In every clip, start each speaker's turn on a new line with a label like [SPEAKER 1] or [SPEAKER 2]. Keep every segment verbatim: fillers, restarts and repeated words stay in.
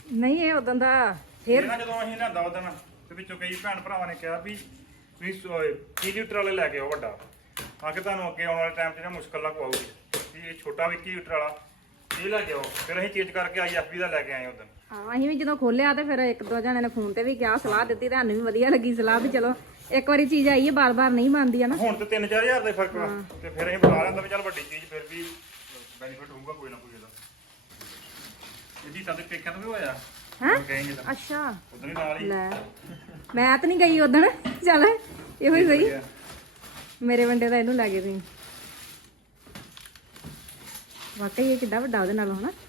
[SPEAKER 1] ਨਹੀਂ ਇਹ ਉਦੋਂ ਦਾ ਫੇਰ
[SPEAKER 2] ਜਦੋਂ ਅਸੀਂ ਲਿਆਂਦਾ ਉਦੋਂ ਤੇ ਵਿੱਚੋਂ ਕਈ ਭੈਣ ਭਰਾਵਾਂ ਨੇ ਕਿਹਾ ਵੀ ਵੀ ਵੀਹ ਲੀਟਰ ਵਾਲੇ ਲੈ ਕੇ ਆਓ ਵੱਡਾ ਆ ਕੇ ਤੁਹਾਨੂੰ ਅੱਗੇ ਆਉਣ ਵਾਲੇ ਟਾਈਮ 'ਚ ਨਾ ਮੁਸ਼ਕਲ ਨਾ ਆਊਗੀ ਵੀ ਇਹ ਛੋਟਾ ਵੀ ਇੱਕੀ ਲੀਟਰ ਵਾਲਾ ਇਹ ਲੈ ਕੇ ਆਓ। ਫਿਰ ਅਸੀਂ ਚੇਂਜ ਕਰਕੇ ਆਈ ਐਫ ਬੀ ਦਾ ਲੈ ਕੇ ਆਏ ਉਦੋਂ।
[SPEAKER 1] ਹਾਂ ਅਸੀਂ ਵੀ ਜਦੋਂ ਖੋਲਿਆ ਤੇ ਫਿਰ ਇੱਕ ਦੋ ਜਣਿਆਂ ਨੇ ਫੋਨ ਤੇ ਵੀ ਕਿਹਾ, ਸਲਾਹ ਦਿੱਤੀ ਤੇ ਸਾਨੂੰ ਵੀ ਵਧੀਆ ਲੱਗੀ ਸਲਾਹ ਵੀ ਚਲੋ ਇੱਕ ਵਾਰੀ ਚੀਜ਼ ਆਈ ਹੈ ਬਾਰ-ਬਾਰ ਨਹੀਂ ਬਣਦੀ ਆ ਨਾ।
[SPEAKER 2] ਹੁਣ ਤੇ ਤਿੰਨ ਚਾਰ ਹਜ਼ਾਰ ਦਾ ਫਰਕ ਵਾ ਤੇ ਫਿਰ ਅਸੀਂ ਬਣਾ ਲੈਂਦਾ ਵੀ ਚੱਲ ਵੱਡੀ ਚੀਜ਼ ਫਿਰ ਵੀ ਬੈਨੀਫਿਟ ਹੋਊਗਾ ਕੋਈ ਨਾ ਕੋਈ ਇਹਦਾ। ਇਹਦੀ ਤਾਂ ਤੇ ਪੇਕਿਆਂ ਤੋਂ ਵੀ ਹੋਇਆ
[SPEAKER 1] ਹੈਂ
[SPEAKER 2] ਗਏ ਤਾਂ
[SPEAKER 1] ਅੱਛਾ
[SPEAKER 2] ਉਦੋਂ ਹੀ ਨਾਲ ਹੀ
[SPEAKER 1] ਲੈ ਮੈਂ ਤਾਂ ਨਹੀਂ ਗਈ ਉਦਣ ਚੱਲ ਇਹੋ ਹੀ ਸਹੀ ਮੇਰੇ ਵੰਡੇ ਦਾ ਇਹਨੂੰ ਲੈ ਗਏ ਤੁਸੀਂ। ਵਾਕਈ ਇਹ ਕਿੱਡਾ ਵੱਡਾ ਉਹਦੇ ਨਾਲੋਂ ਹਨਾ।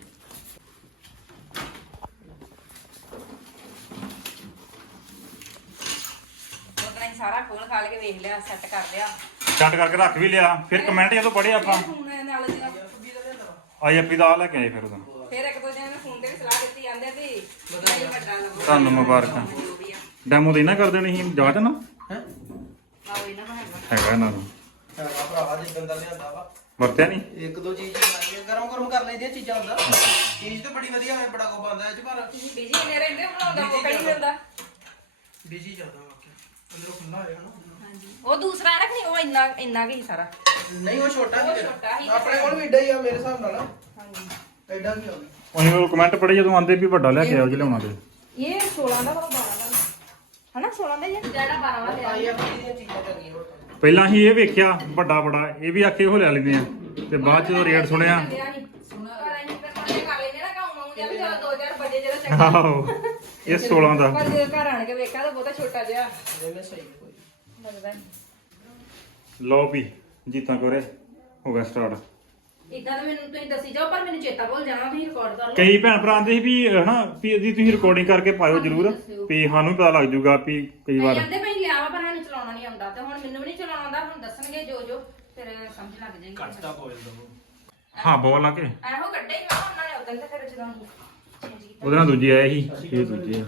[SPEAKER 1] ਉਦੋਂ ਸਾਰਾ ਖੋਲ ਖਾਲ ਕੇ ਵੇਖ ਲਿਆ, ਸੈੱਟ ਕਰ ਲਿਆ,
[SPEAKER 2] ਸੈੱਟ ਕਰਕੇ ਰੱਖ ਵੀ ਲਿਆ। ਫਿਰ ਕਮੈਂਟ ਜਦੋਂ ਪੜ੍ਹੇ ਆਪਾਂ
[SPEAKER 1] ਫੋਨ ਨਾਲ ਜਿਹੜਾ
[SPEAKER 2] ਆਈ ਐਫ ਬੀ ਦਾ ਆ ਲੈ ਕੇ ਆਏ ਫਿਰ ਉਦੋਂ।
[SPEAKER 1] ਫਿਰ ਇੱਕ ਦੋ ਜਣਿਆਂ ਨੇ ਫੋਨ ਤੇ ਵੀ ਸਲਾਹ ਦਿੱਤੀ ਜਾਂਦੇ ਵੀ ਨਹੀਂ ਵੱਡਾ ਲਵੋ।
[SPEAKER 2] ਤੁਹਾਨੂੰ ਮੁਬਾਰਕਾਂ। ਡੈਮੋ ਦੇ ਨਾ ਕਰ ਦੇਣੀ ਸੀ ਜਾਂਚ ਨਾ
[SPEAKER 3] ਹੈ
[SPEAKER 1] ਆਓ ਇਹਨਾਂ ਨੂੰ ਹੈਗਾ
[SPEAKER 2] ਹੈਗਾ ਇਹਨਾਂ ਨੂੰ
[SPEAKER 3] ਹੈਗਾ ਭਰਾਵਾ ਜਿੱਦਾਂ ਦਾ ਲਿਆਂਦਾ ਵਾ
[SPEAKER 2] ਵਰਤਿਆ ਨਹੀਂ
[SPEAKER 3] ਇੱਕ ਦੋ ਚੀਜ਼ ਬਣਾਈ ਹੈ ਗਰਮ ਗਰਮ ਕਰ ਲੈਂਦੀਆਂ ਚੀਜ਼ਾਂ ਹੁੰਦਾ ਚੀਜ਼ ਤਾਂ ਬੜੀ ਵਧੀਆ ਹੈ ਬੜਾ ਕੋ ਬੰਦਾ ਇਹ ਚ ਪਰ
[SPEAKER 1] ਤੁਸੀਂ ਬਿਜੀ ਨੇ ਰਹਿੰਦੇ ਬਣਾਉਂਦਾ ਮੌਕਾ ਨਹੀਂ ਮਿਲਦਾ।
[SPEAKER 3] ਬਿਜੀ ਜ਼ਿਆਦਾ ਵਾਕਿਆ ਅੰਦਰੋਂ ਖੁੱਲਾ ਹੋਇਆ ਨਾ।
[SPEAKER 1] ਹਾਂਜੀ ਉਹ ਦੂਸਰਾ ਹੈ ਨਾ ਕਿ ਉਹ ਇੰਨਾ ਇੰਨਾ ਵੀ ਸਾਰਾ
[SPEAKER 3] ਨਹੀਂ ਉਹ ਛੋਟਾ
[SPEAKER 1] ਉਹ
[SPEAKER 3] ਹੀ
[SPEAKER 1] ਛੋਟਾ ਹੀ
[SPEAKER 3] ਆਪਣੇ ਕੋਲ ਵੀ ਏਡਾ ਹੀ ਆ ਮੇਰੇ ਹਿਸਾਬ ਨਾਲ
[SPEAKER 1] ਹਾਂਜੀ
[SPEAKER 3] ਐਡਾ ਵੀ ਆ
[SPEAKER 2] ਅਸੀਂ ਉਹ ਕਮੈਂਟ ਪੜ੍ਹੇ ਜਦੋਂ ਆਂਦੇ ਵੀ ਵੱਡਾ ਲੈ ਕੇ ਆਓ ਜੇ ਲਿਆਉਣਾ ਤੇ
[SPEAKER 1] ਇਹ ਸੋਲਾਂ ਦਾ ਵਾ ਬਾਰਾਂ ਦਾ ਹਨਾ ਸੋਲਾਂ ਦਾ ਹੀ ਆ ਜਿਹੜਾ ਬਾਰਾਂ ਦਾ ਲਿਆ
[SPEAKER 3] ਆਈ ਐਫ ਦੀਆਂ ਚੀਜ਼ਾਂ ਚੰਗੀਆਂ ਹੋਰ
[SPEAKER 2] ਪਹਿਲਾਂ ਅਸੀਂ ਇਹ ਵੇਖਿਆ ਵੱਡਾ ਬੜਾ ਇਹ ਵੀ ਆਖੇ ਉਹ ਲੈ ਲੈਂਦੇ ਆ ਤੇ ਬਾਅਦ ਚ ਜਦੋਂ ਰੇਟ ਸੁਣਿਆ
[SPEAKER 1] ਪਰ ਅਸੀਂ ਤਾਂ ਕਰ ਲੈਨੇ ਨਾ ਕਾਉਂ ਮਾਉਂ ਜਾਂ ਵੀ ਚਲੋ ਦੋ ਹਜ਼ਾਰ ਵਜੇ ਜਿਹੜਾ ਚੰਗਾ
[SPEAKER 2] ਆਹੋ ਇਹ ਸੋਲਾਂ ਦਾ
[SPEAKER 1] ਪਰ ਜੇ ਘਰ ਆਣ ਕੇ ਵੇਖਿਆ ਤਾਂ ਬਹੁਤਾ ਛੋਟਾ ਜਿਹਾ
[SPEAKER 3] ਜਿਵੇਂ ਸਹੀ ਕੋਈ
[SPEAKER 1] ਲੱਗਦਾ
[SPEAKER 2] ਲਓ ਵੀ ਜੀਤਾਂ ਕੋਰੇ ਹੋ ਗਿਆ ਸਟਾਰਟ।
[SPEAKER 1] ਇਦਾਂ ਤਾਂ ਮੈਨੂੰ ਤੁਸੀਂ ਦੱਸੀ ਜਾਓ ਪਰ ਮੈਨੂੰ ਚੇਤਾ ਭੁੱਲ ਜਾਣਾ, ਤੁਸੀਂ ਰਿਕਾਰਡ ਕਰ ਲਓ।
[SPEAKER 2] ਕਈ ਭੈਣ ਭਰਾ ਆਂਦੇ ਸੀ ਵੀ ਹਨਾ ਵੀ ਇਹਦੀ ਤੁਸੀਂ ਰਿਕਾਰਡਿੰਗ ਕਰਕੇ ਪਾਇਓ ਜਰੂਰ ਵੀ ਸਾਨੂੰ ਵੀ ਪਤਾ ਲੱਗ ਜਾਊਗਾ ਵੀ ਕਈ ਵਾਰ
[SPEAKER 1] ਕਹਿੰਦੇ ਭਾਈ ਲਿਆ ਵਾ ਪਰ ਸਾਨੂੰ ਚਲਾਉਣਾ ਨਹੀਂ ਆਉਂਦਾ ਤੇ ਹੁਣ ਮੈਨੂੰ ਵੀ ਨਹੀਂ ਚਲਾਉਣਾ ਆਉਂਦਾ। ਹੁਣ ਦੱਸਣਗੇ ਜੋ ਜੋ ਫਿਰ ਸਮਝ ਲੱਗ ਜਾਏਗੀ।
[SPEAKER 3] ਘੱਟਾ ਬੋਲ ਦੋ
[SPEAKER 2] ਹਾਂ ਬੋਲ ਲਾ ਕੇ
[SPEAKER 1] ਇਹੋ ਗੱਡੇ ਹੀ ਵਾ ਉਹਨਾਂ ਨੇ ਉਦੋਂ ਤੇ ਫਿਰ ਜਦੋਂ ਚੇਂਜ ਕੀਤਾ
[SPEAKER 2] ਉਹਦੇ ਨਾਲ ਦੂਜੇ ਆਏ ਸੀ ਇਹ ਦੂਜੇ ਆ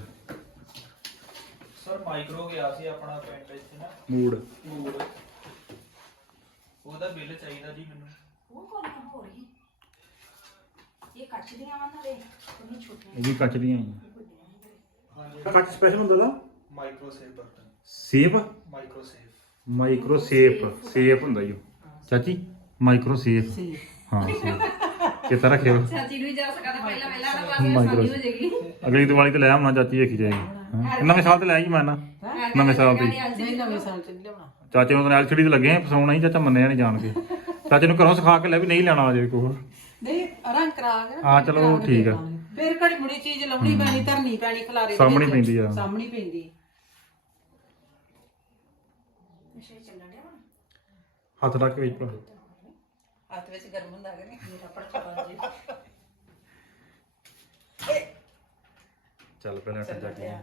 [SPEAKER 3] ਸਰ ਮਾਈਕਰੋ ਗਿਆ ਸੀ ਆਪਣਾ ਪੈਂਟ ਇੱਥੇ ਨਾ
[SPEAKER 2] ਮੂਡ
[SPEAKER 3] ਮੂਡ ਉਹਦਾ ਬਿੱਲ ਚਾਹੀਦਾ ਜੀ ਮੈਨੂੰ।
[SPEAKER 1] ਉਹ ਕੋਲ ਹੋ ਰਹੀ ਇਹ ਕੱਚ ਦੀਆਂ ਆਵਾਂ ਨਾਲੇ ਉਹਨੀ ਛੋਟੀਆਂ
[SPEAKER 2] ਇਹ ਵੀ ਕੱਚ ਦੀਆਂ
[SPEAKER 3] ਹਾਂਜੀ
[SPEAKER 2] ਕੱਚ ਸਪੈਸ਼ਲ ਹੁੰਦਾ ਦਾ
[SPEAKER 3] micro save button
[SPEAKER 2] safe
[SPEAKER 3] micro save
[SPEAKER 2] micro safe safe ਹੁੰਦਾ ਜੀ ਚਾਚੀ ਮਾਈਕਰੋ ਸੇਫ ਹਾਂ ਸੇਫ ਕਿਤਾ ਰੱਖਿਓ
[SPEAKER 1] ਚਾਚੀ ਨੂੰ ਜਾ ਸਕਦਾ ਪਹਿਲਾਂ ਪਹਿਲਾਂ ਨਾ ਬਾਅਦ ਵਿੱਚ ਆਸਾਨੀ ਹੋ ਜਾਏਗੀ।
[SPEAKER 2] ਅਗਲੀ ਦੀਵਾਲੀ ਤੇ ਲੈ ਆਉਣਾ ਚਾਚੀ ਵੇਖੀ ਜਾਏਗੀ ਹਾਂ। ਨਵੇਂ ਸਾਲ ਤੇ ਲੈ ਆਈ ਮੈਂ ਨਾ ਨਵੇਂ ਸਾਲ ਤੇ
[SPEAKER 1] ਨਹੀਂ ਨਵੇਂ ਸਾਲ ਚ ਲਿਆਉਣਾ
[SPEAKER 2] ਚਾਚੇ ਨੂੰ ਤਾਂ ਐਲ ਸੀ ਡੀ ਤੇ ਲੱਗੇ ਆ ਫਸਾਉਣਾ ਹੀ ਚਾਚਾ ਮੰਨਿਆ ਨਹੀਂ ਜਾਣ ਕੇ ਚਾਚੇ ਨੂੰ ਘਰੋਂ ਸਿਖਾ ਕੇ ਲੈ ਵੀ ਨਹੀਂ ਲੈਣਾ ਅਜੇ ਕੋਲ
[SPEAKER 4] ਨਹੀਂ ਰੰਗ ਕਰਾ ਕੇ
[SPEAKER 2] ਹਾਂ ਚਲੋ ਠੀਕ ਆ
[SPEAKER 4] ਫਿਰ ਘੜੀ ਮੁੜੀ ਚੀਜ਼ ਲਾਉਣੀ ਪੈਣੀ ਧਰਨੀ ਪੈਣੀ ਖਲਾਰੇ ਦੇ
[SPEAKER 2] ਸਾਹਮਣੇ
[SPEAKER 4] ਵਿੱਚ।
[SPEAKER 2] ਪੈਂਦੀ ਆ
[SPEAKER 4] ਸਾਹਮਣੇ ਪੈਂਦੀ
[SPEAKER 2] ਹੱਥ ਰੱਖ ਕੇ ਵਿੱਚ ਪਾ
[SPEAKER 4] ਹੱਥ ਵਿੱਚ ਗਰਮ ਹੁੰਦਾ ਕਿ ਨਹੀਂ ਮੇਰਾ ਪੜਚਾ ਜੀ
[SPEAKER 2] ਚੱਲ ਪਹਿਲਾਂ ਅੱਟ ਜਾ ਕੇ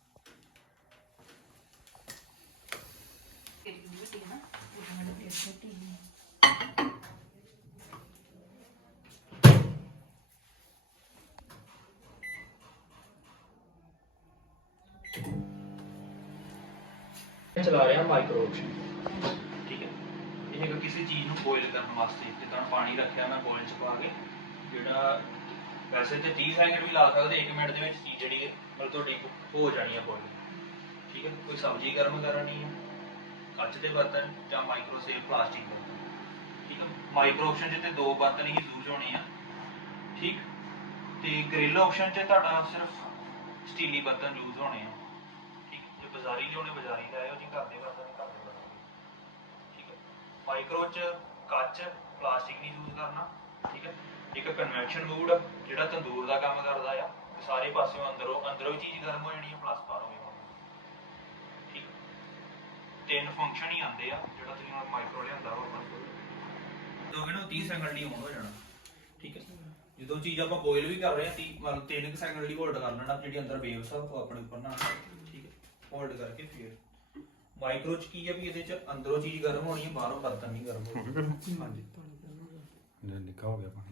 [SPEAKER 3] ਚਲਾ ਰਿਹਾ ਮਾਈਕਰੋ ਓਵਨ ਠੀਕ ਹੈ। ਇਹ ਹੈਗਾ ਕਿਸੇ ਚੀਜ਼ ਨੂੰ ਬੋਇਲ ਕਰਨ ਵਾਸਤੇ ਜਿੱਦਾਂ ਪਾਣੀ ਰੱਖਿਆ ਮੈਂ ਬੋਇਲ ਚ ਪਾ ਕੇ ਜਿਹੜਾ ਵੈਸੇ ਤੇ ਤੀਹ ਸੈਕਿੰਡ ਵੀ ਲਾ ਸਕਦੇ ਇੱਕ ਮਿੰਟ ਦੇ ਵਿੱਚ ਚੀਜ਼ ਜਿਹੜੀ ਹੈ ਮਤਲਬ ਤੁਹਾਡੀ ਹੋ ਜਾਣੀ ਹੈ ਬੋਇਲ ਠੀਕ ਹੈ। ਕੋਈ ਸਬਜ਼ੀ ਗਰਮ ਕਰਨੀ ਹੈ ਕੱਚ ਦੇ ਬਰਤਨ ਜਾਂ ਮਾਈਕਰੋ ਸੇਵ ਪਲਾਸਟਿਕ ਬਰਤਨ ਠੀਕ ਹੈ। ਮਾਈਕਰੋ ਆਪਸ਼ਨ 'ਚ ਤੇ ਦੋ ਬਰਤਨ ਹੀ ਯੂਜ਼ ਹੋਣੇ ਆ ਠੀਕ ਤੇ ਗ੍ਰਿਲ ਆਪਸ਼ਨ 'ਚ ਤੁਹਾਡਾ ਸਿਰਫ ਸਟੀਲੀ ਬਰਤਨ ਯੂਜ਼ ਹੋਣੇ ਆ ਠੀਕ। ਜੇ ਬਾਜ਼ਾਰੀ ਲਿਆਉਣੇ ਬਾਜ਼ਾਰੀ ਲੈ ਆਇਓ ਜੀ ਘਰ ਦੇ ਬਰਤਨ ਘਰ ਦੇ ਬਰਤਨ ਠੀਕ ਹੈ। ਮਾਈਕਰੋ 'ਚ ਕੱਚ ਪਲਾਸਟਿਕ ਨਹੀਂ ਯੂਜ਼ ਕਰਨਾ ਠੀਕ ਹੈ। ਇੱਕ ਕਨਵੈਕਸ਼ਨ ਮੂਡ ਜਿਹੜਾ ਤੰਦੂਰ ਦਾ ਕੰਮ ਕਰਦਾ ਆ ਸਾਰੇ ਪਾਸਿਓਂ ਅੰਦਰੋਂ ਅੰਦਰੋਂ ਵੀ ਚੀਜ਼ ਗਰਮ ਹੋ ਜਾਣੀ ਹੈ ਪਲੱਸ ਬਾਹਰੋਂ ਵੀ ਠੀਕ। ਤਿੰਨ ਫੰਕਸ਼ਨ ਹੀ ਆਉਂਦੇ ਆ ਜਿਹੜਾ ਤੁਸੀਂ ਹੁਣ ਮਾਈਕਰੋ ਲਿਆਂਦਾ ਵਾ ਆਪਣੇ ਕੋਲ ਦੋਗੇ ਨਾ ਤੀਹ ਸੈਕਿੰਡ ਲਈ ਔਨ ਹੋ ਜਾਣਾ ਠੀਕ ਹੈ। ਜਦੋਂ ਚੀਜ਼ ਆਪਾਂ ਬੋਇਲ ਵੀ ਕਰ ਰਹੇ ਹਾਂ ਤੀਹ ਮਤਲਬ ਤਿੰਨ ਸੈਕਿੰਡ ਲਈ ਹੋਲਡ ਕਰ ਲੈਣਾ ਜਿਹੜੀ ਅੰਦਰ ਵੇਵਸ ਆ ਉਹ ਆਪਣੇ ਉੱਪਰ ਨਾ ਠੀਕ ਹੈ। ਹੋਲਡ ਕਰਕੇ ਫਿਰ ਮਾਈਕਰੋ ਚ ਕੀ ਆ ਵੀ ਇਹਦੇ ਚ ਅੰਦਰੋਂ ਚੀਜ਼ ਗਰਮ ਹੋਣੀ ਹੈ ਬਾਹਰੋਂ ਬਰਤਨ ਨਹੀਂ ਗਰਮ ਹੋਣਾ ਹਾਂਜੀ
[SPEAKER 2] ਨਿੱਕਾ ਹੋ ਗਿਆ ਪਾਣੀ